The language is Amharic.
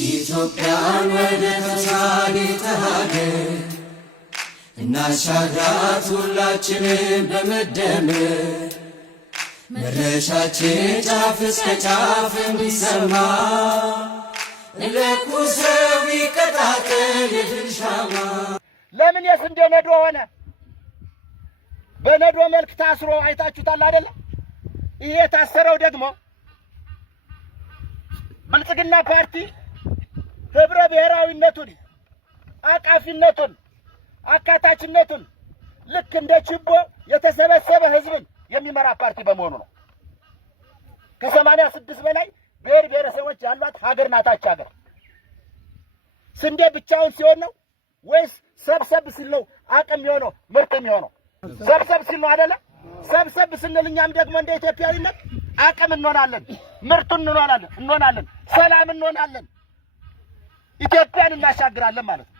ኢትዮጵያን ወደ ተሳቤተ ሀገር እናሻግራት ሁላችንም በመደመር መድረሻችን ጫፍ እስከ ጫፍ እንዲሰማ ለኩሰው ይቀጣጠል የድል ሻማ። ለምን የስንዴ ነዶ ሆነ? በነዶ መልክ ታስሮ አይታችሁታል አይደለ? ይሄ የታሰረው ደግሞ ብልጽግና ፓርቲ ህብረ ብሔራዊነቱን፣ አቃፊነቱን፣ አካታችነቱን ልክ እንደ ችቦ የተሰበሰበ ህዝብን የሚመራ ፓርቲ በመሆኑ ነው። ከ86 በላይ ብሔር ብሔረሰቦች ያሏት ሀገር ናታች ሀገር። ስንዴ ብቻውን ሲሆን ነው ወይስ ሰብሰብ ሲል ነው አቅም የሚሆነው ምርት የሚሆነው? ሰብሰብ ሲል ነው አይደለ? ሰብሰብ ስንል እኛም ደግሞ እንደ ኢትዮጵያዊነት አቅም እንሆናለን፣ ምርቱን እንሆናለን፣ ሰላም እንሆናለን፣ ኢትዮጵያን እናሻግራለን ማለት ነው።